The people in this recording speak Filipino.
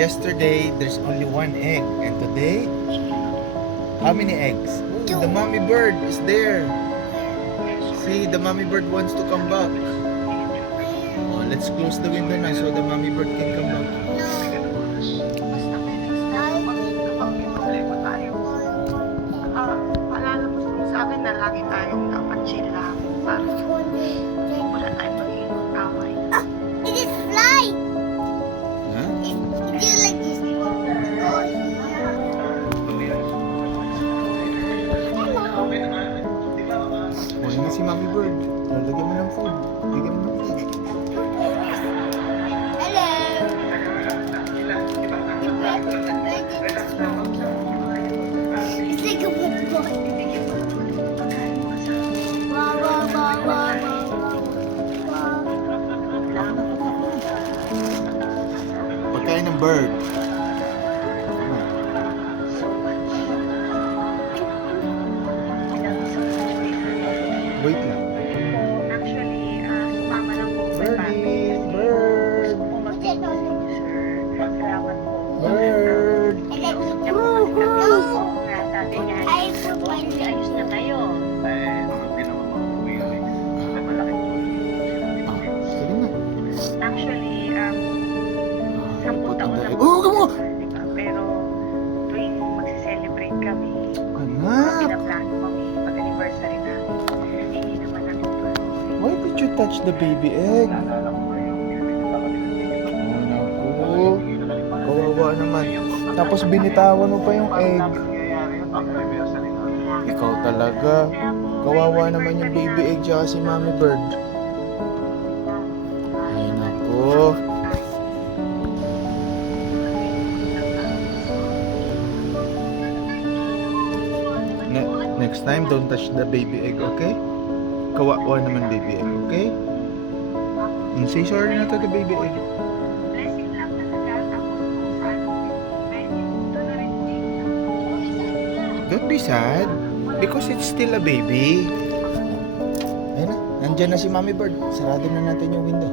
Yesterday, there's only one egg. And today, how many eggs? Oh, the mommy bird is there. See, the mommy bird wants to come back. Oh, let's close the window now so the mommy bird can come back. Paalala mo sa akin na lagi tayong dapat chill lang para wala tayong magiging away. It is fly. Huh? It is like this. Oh, yun na si mommy bird. Lalagyan mo ng food. Bigyan mo ng food. Hello. It's like a football. Wow, wow, wow, wow, wow. Pagkain ng bird. Wait lang. Actually, sumama lang po sa Birdie, bird, Gusto ko mag-thank you, sir. Salamat po. bird. I like to Sabi niya, I put my leg. ayos na kayo. Sige na. Actually, 10 taon na Oh, huwag mo! diba? Pero tuwing magse-celebrate kami, Anak, pinaplano kami pag-anniversary namin. Hindi naman namin tuloy. why did you touch the baby egg? Oh, naku. Kawawa naman. Tapos binitawan mo pa yung egg. Ikaw talaga. Kawawa naman yung baby egg tsaka si mommy bird. Ay, naku. Next time, don't touch the baby egg, okay? Kawawa naman baby egg, okay? And say sorry na to the baby egg. Blessing lang talaga. Tapos kung saan, pwede, doon na rin din. Don't be sad because it's still a baby. Ayun na, nandyan na si mommy bird. Sarado na natin yung window.